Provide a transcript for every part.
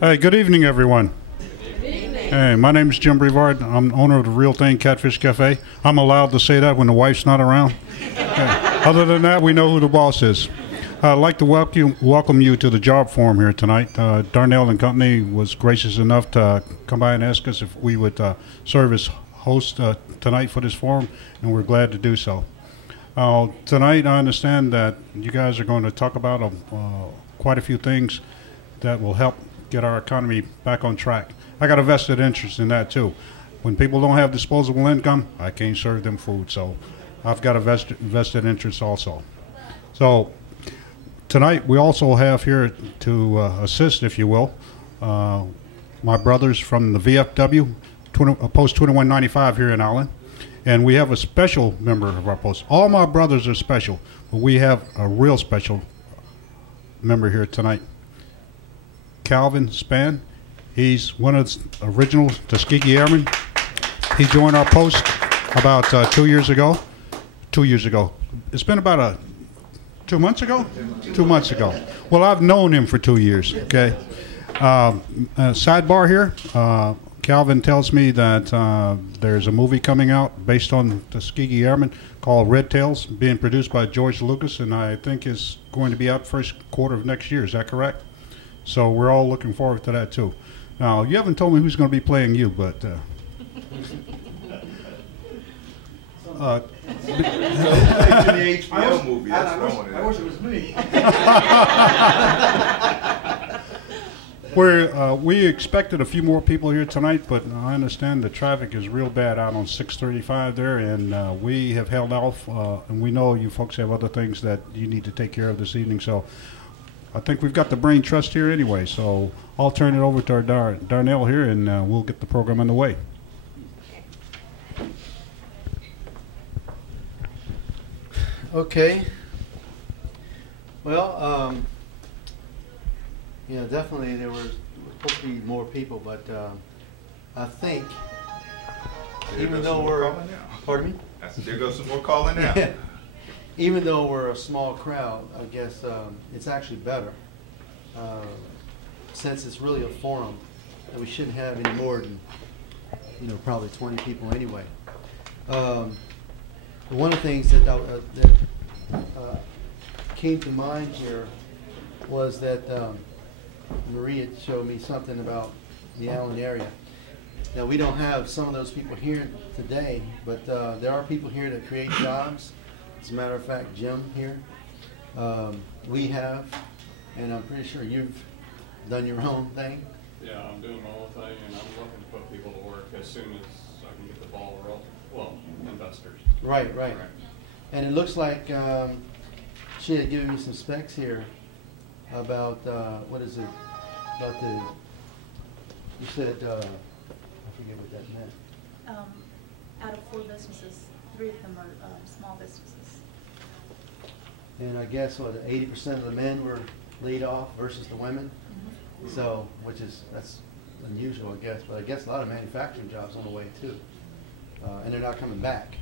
Hey, good evening, everyone. Good evening. Hey, my name is Jim Brevard. I'm owner of the Real Thing Catfish Cafe. I'm allowed to say that when the wife's not around. Okay. Other than that, we know who the boss is. I'd like to welcome you to the job forum here tonight. Darnell and Company was gracious enough to come by and ask us if we would serve as host tonight for this forum, and we're glad to do so. Tonight, I understand that you guys are going to talk about quite a few things that will help get our economy back on track. I got a vested interest in that too. When people don't have disposable income, I can't serve them food, so I've got a vested interest also. So tonight we also have here to assist, if you will, my brothers from the VFW, Post 2195 here in Allen. And we have a special member of our post. All my brothers are special, but we have a real special member here tonight. Calvin Spann. He's one of the original Tuskegee Airmen. He joined our post about 2 years ago. 2 years ago. It's been about 2 months ago? 2 months ago. Well, I've known him for 2 years, okay? Sidebar here. Calvin tells me that there's a movie coming out based on Tuskegee Airmen called Red Tails, being produced by George Lucas, and I think is going to be out first quarter of next year. Is that correct? So we're all looking forward to that too. Now, you haven't told me who's going to be playing you, but It's the HBO movie. I wish it was me. We expected a few more people here tonight, but I understand the traffic is real bad out on 635 there, and we have held off, and we know you folks have other things that you need to take care of this evening, so I think we've got the brain trust here anyway, so I'll turn it over to our Darnell here, and we'll get the program underway. Okay. Well, yeah, definitely there were supposed to be more people, but I think even though we're, pardon me? I said, there goes some more calling now. Yeah. Even though we're a small crowd, I guess it's actually better since it's really a forum, and we shouldn't have any more than, probably 20 people anyway. One of the things that came to mind here was that Maria showed me something about the Allen area. Now, we don't have some of those people here today, but there are people here that create jobs. As a matter of fact, Jim here, we have, and I'm pretty sure you've done your own thing. Yeah, I'm doing my own thing, and I'm looking to put people to work as soon as I can get the ball rolling. Well, investors. Right. And it looks like she had given me some specs here about, what is it, about the, you said, I forget what that meant. Out of 4 businesses, 3 of them are small businesses. And I guess, what, 80% of the men were laid off versus the women? Mm-hmm. So, that's unusual, I guess, but I guess a lot of manufacturing jobs on the way too. And they're not coming back.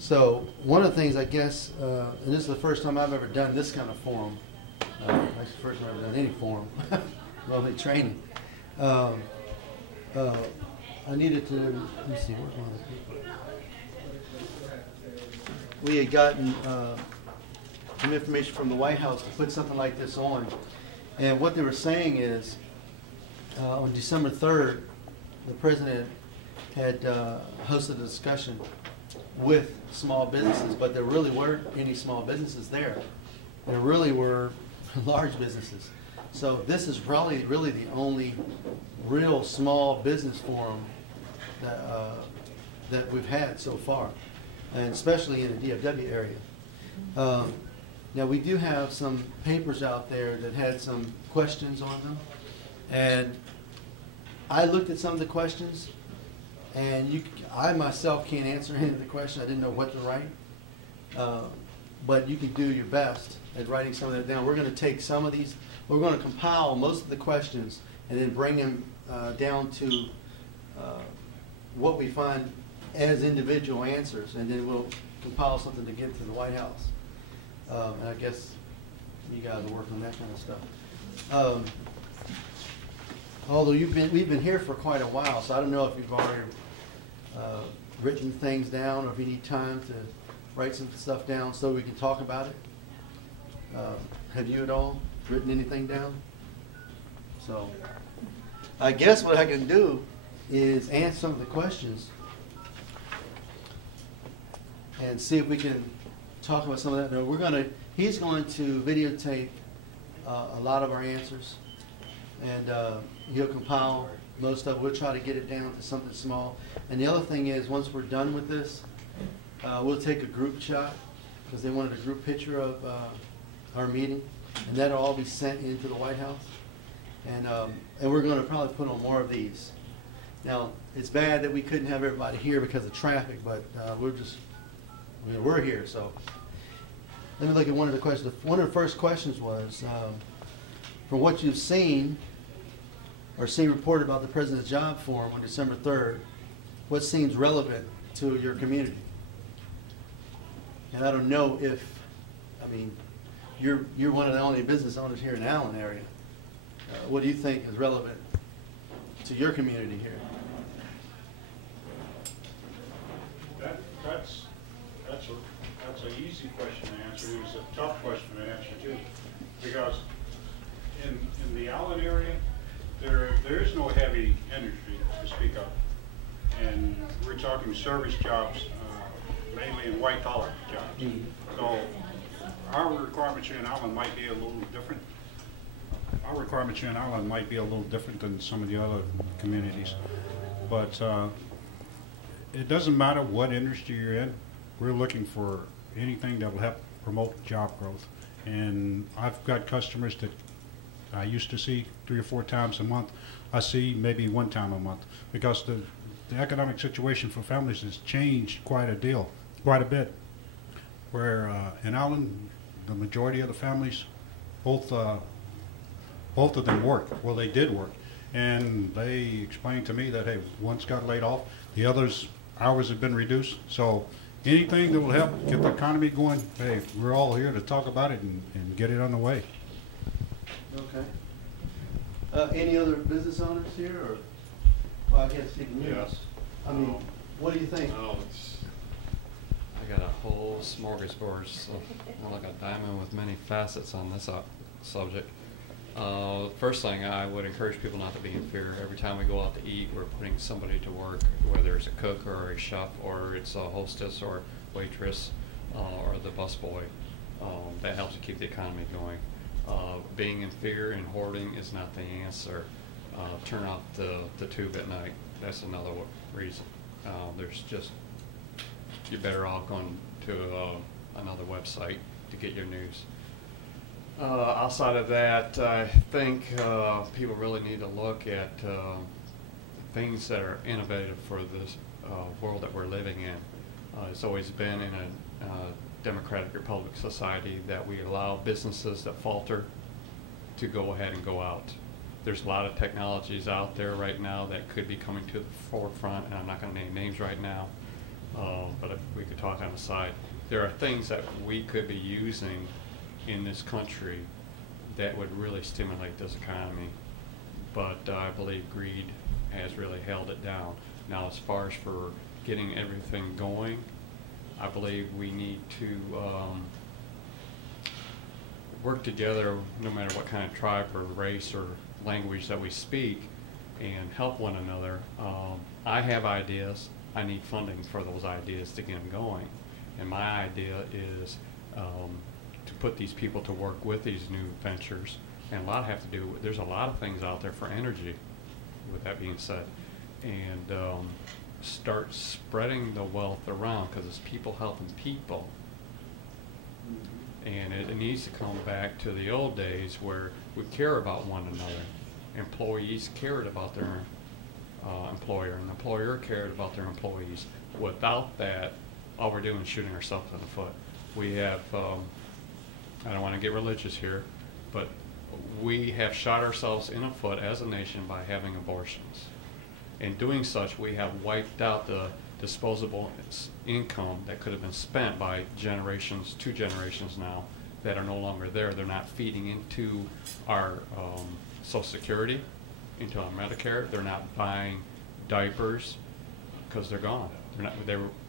So, one of the things, I guess, and this is the first time I've ever done this kind of forum. Actually, the first time I've ever done any forum, lovely training. I needed to, let me see, where's one of the people? We had gotten some information from the White House to put something like this on. And what they were saying is, on December 3rd, the President had hosted a discussion with small businesses, but there really weren't any small businesses there. There really were large businesses. So this is really the only real small business forum that we've had so far, and especially in the DFW area. Now, we do have some papers out there that had some questions on them, and I looked at some of the questions, and I myself can't answer any of the questions. I didn't know what to write, but you can do your best at writing some of that down. We're going to take some of these, we're going to compile most of the questions and then bring them down to what we find as individual answers, and then we'll compile something to get to the White House. And I guess you guys are working on that kind of stuff. although we've been here for quite a while, so I don't know if you've already written things down, or if you need time to write some stuff down so we can talk about it. Have you at all written anything down? So I guess what I can do is answer some of the questions and see if we can talk about some of that. No, he's going to videotape a lot of our answers, and he'll compile most of it. We'll try to get it down to something small. And the other thing is, once we're done with this, we'll take a group shot, because they wanted a group picture of our meeting, and that'll all be sent into the White House. And we're going to probably put on more of these. Now, it's bad that we couldn't have everybody here because of traffic, but we're here. So let me look at one of the questions. One of the first questions was, from what you've seen or seen reported about the President's Job Forum on December 3rd, what seems relevant to your community? And I don't know if, I mean, you're one of the only business owners here in the Allen area. What do you think is relevant to your community here? That's an easy question to answer. It's a tough question to answer too, because in the Allen area, there is no heavy industry to speak of, and we're talking service jobs, mainly in white collar jobs. So our requirements here in Allen might be a little different. Our requirements here in Allen might be a little different than some of the other communities, but it doesn't matter what industry you're in. We're looking for anything that will help promote job growth. And I've got customers that I used to see 3 or 4 times a month. I see maybe 1 time a month, because the economic situation for families has changed quite a bit. Where in Allen, the majority of the families, both of them work. Well, they did work, and they explained to me that, hey, one's got laid off, the other's hours have been reduced. So anything that will help get the economy going, hey, we're all here to talk about it and get it on the way. Okay. Any other business owners here, or? Well, I guess you can. Yes. I mean, what do you think? Oh, I got a whole smorgasbord, so more like a diamond with many facets on this subject. First thing, I would encourage people not to be in fear. Every time we go out to eat, we're putting somebody to work, whether it's a cook or a chef, or it's a hostess or waitress, or the busboy. That helps to keep the economy going. Being in fear and hoarding is not the answer. Turn off the tube at night. That's another reason. You're better off going to another website to get your news. Outside of that, I think people really need to look at things that are innovative for this world that we're living in. It's always been in a democratic republic society that we allow businesses that falter to go ahead and go out. There's a lot of technologies out there right now that could be coming to the forefront, and I'm not going to name names right now, but if we could talk on the side. There are things that we could be using in this country that would really stimulate this economy, but I believe greed has really held it down. Now, as far as for getting everything going, I believe we need to work together, no matter what kind of tribe or race or language that we speak, and help one another. I have ideas. I need funding for those ideas to get them going, and my idea is to put these people to work with these new ventures, and a lot have to do, there's a lot of things out there for energy, with that being said, and start spreading the wealth around, because it's people helping people. And it needs to come back to the old days where we care about one another. Employees cared about their employer, and the employer cared about their employees. Without that, all we're doing is shooting ourselves in the foot. We have, I don't want to get religious here, but we have shot ourselves in the foot as a nation by having abortions. In doing such, we have wiped out the disposable income that could have been spent by generations, 2 generations now, that are no longer there. They're not feeding into our Social Security. into a Medicare. They're not buying diapers because they're gone.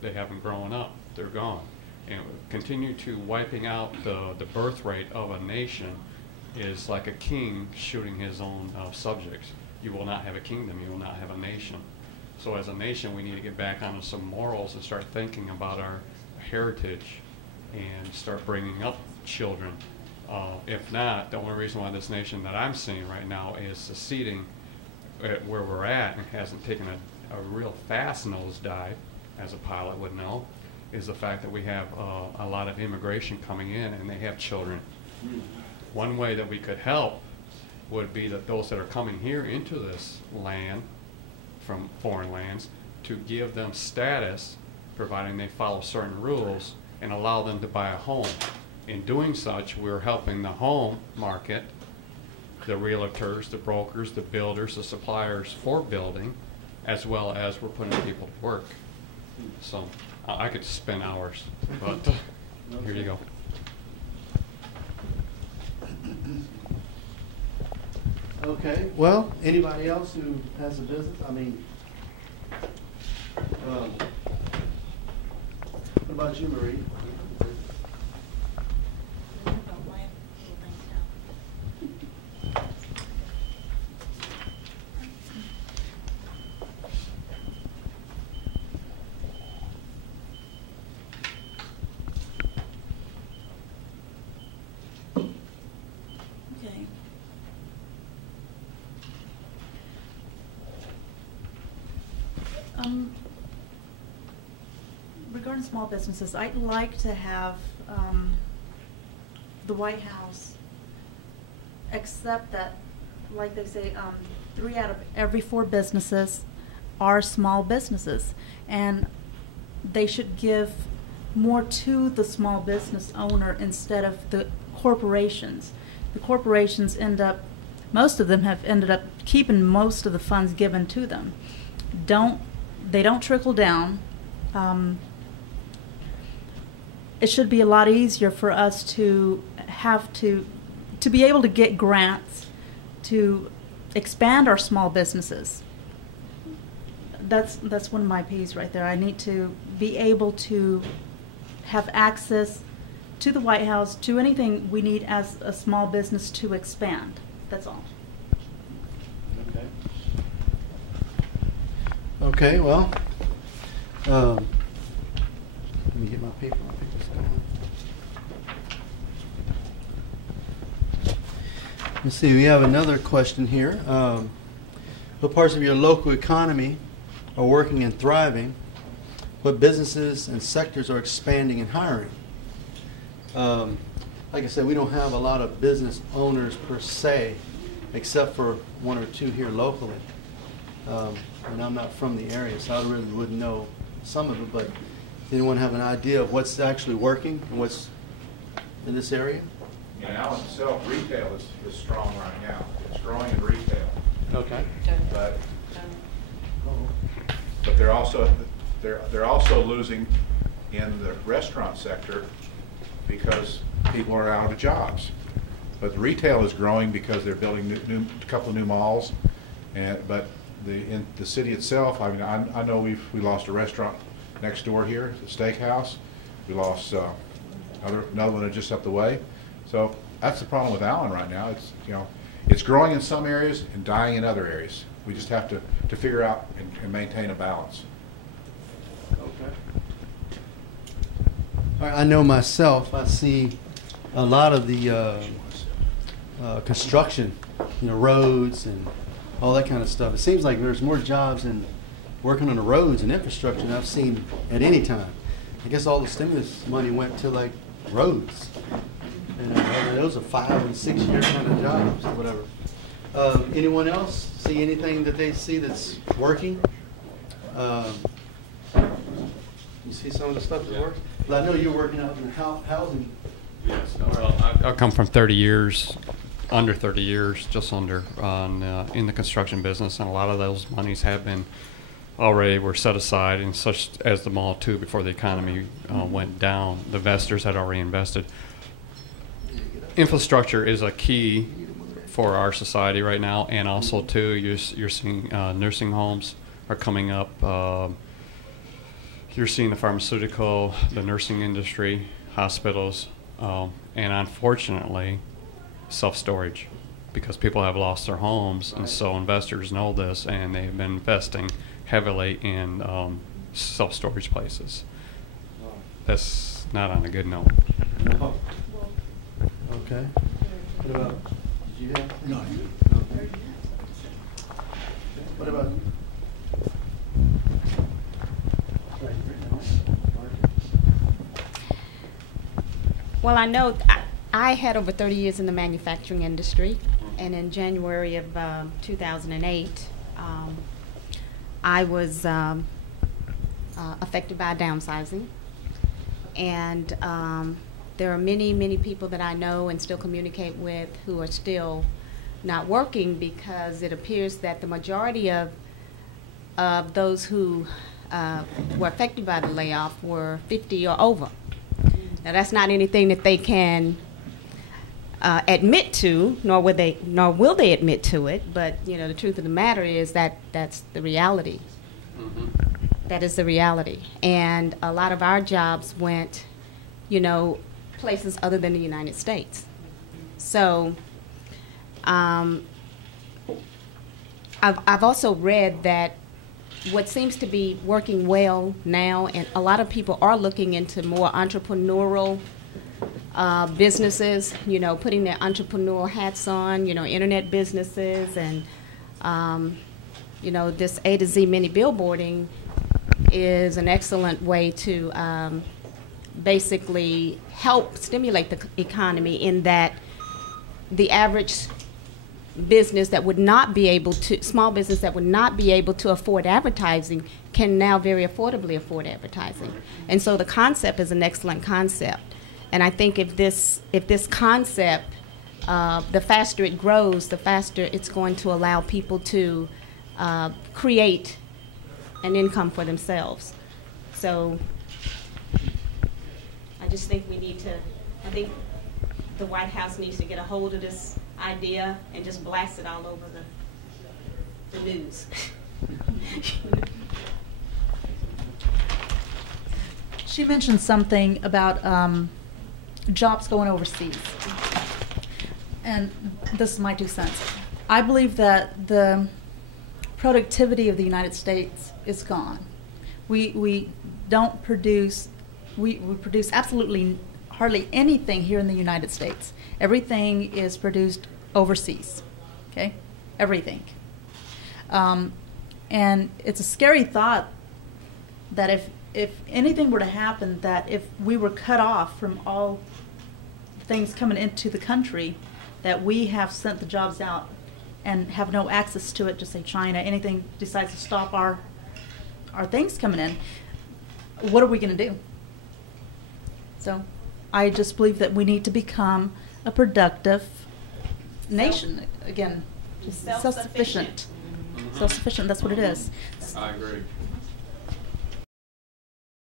They haven't grown up. They're gone. And continue to wiping out the birth rate of a nation is like a king shooting his own subjects. You will not have a kingdom. You will not have a nation. So as a nation, we need to get back onto some morals and start thinking about our heritage and start bringing up children. If not, the only reason why this nation that I'm seeing right now is seceding at where we're at and hasn't taken a real fast nosedive, as a pilot would know, is the fact that we have a lot of immigration coming in and they have children. One way that we could help would be that those that are coming here into this land from foreign lands, to give them status, providing they follow certain rules, and allow them to buy a home. In doing such, we're helping the home market, the realtors, the brokers, the builders, the suppliers for building, as well as we're putting people to work. So I could spend hours, but here you go. Okay, well, anybody else who has a business? I mean, what about you, Marie? Okay. Regarding small businesses, I'd like to have the White House accept that, like they say, 3 out of every 4 businesses are small businesses, and they should give more to the small business owner instead of the corporations. The corporations most of them have ended up keeping most of the funds given to them. They don't trickle down. It should be a lot easier for us to have to be able to get grants to expand our small businesses. That's one of my P's right there. I need to be able to have access to the White House, to anything we need as a small business to expand. That's all. Okay. Okay, well, let me get my paper. Let's see, we have another question here. What parts of your local economy are working and thriving? What businesses and sectors are expanding and hiring? Like I said, we don't have a lot of business owners per se, except for 1 or 2 here locally. And I'm not from the area, so I really wouldn't know some of it, but does anyone have an idea of what's actually working and what's in this area? In Allen itself, retail is strong right now. It's growing in retail. Okay. But they're also losing in the restaurant sector because people are out of jobs. But the retail is growing because they're building a couple of new malls, but in the city itself, I mean, I know we lost a restaurant next door here, the steakhouse. We lost another one just up the way. So that's the problem with Allen right now. It's growing in some areas and dying in other areas. We just have to figure out and maintain a balance. Okay. All right, I know myself, I see a lot of the construction, roads and all that kind of stuff. It seems like there's more jobs in working on the roads and infrastructure than I've seen at any time. I guess all the stimulus money went to like roads. And those are 5 and 6 year kind of jobs or whatever. Anyone else see anything that they see that's working? You see some of the stuff that works? But I know you're working out in the housing. Yes. Well, I've come from 30 years, under 30 years, just under, in the construction business, and a lot of those monies have been were set aside, and such as the Mall 2 before the economy went down. The investors had already invested. Infrastructure is a key for our society right now, and also too, you're seeing nursing homes are coming up. You're seeing the pharmaceutical, the nursing industry, hospitals, and unfortunately, self-storage, because people have lost their homes, and so investors know this, and they've been investing heavily in self-storage places. That's not on a good note. No. Okay. What about, did you have? No. Okay. What about? Well, I know I had over 30 years in the manufacturing industry, and in January of 2008, I was affected by downsizing. And there are many, many people that I know and still communicate with who are still not working, because it appears that the majority of those who were affected by the layoff were 50 or over. Now, that's not anything that they can admit to, nor will they admit to it. But you know, the truth of the matter is that that's the reality. Mm-hmm. That is the reality. And a lot of our jobs went, you know, places other than the United States. So I've also read that what seems to be working well now, and a lot of people are looking into more entrepreneurial businesses, you know, putting their entrepreneurial hats on, you know, internet businesses, and, you know, this A to Z mini billboarding is an excellent way to basically help stimulate the economy, in that the average business that would not be able to, small business that would not be able to afford advertising, can now very affordably afford advertising. And so the concept is an excellent concept. And I think if this concept, the faster it grows, the faster it's going to allow people to create an income for themselves. So I just think we need to, I think the White House needs to get a hold of this idea and just blast it all over the news. She mentioned something about jobs going overseas. And this is my 2 cents. I believe that the productivity of the United States is gone. We don't produce, we produce absolutely hardly anything here in the United States. Everything is produced overseas, okay? Everything. And it's a scary thought that if anything were to happen, that if we were cut off from all things coming into the country, that we have sent the jobs out and have no access to it, just say China, anything decides to stop our things coming in, what are we going to do? So I just believe that we need to become a productive nation. Again, just self-sufficient. Mm-hmm. Self-sufficient, that's what it is. I agree.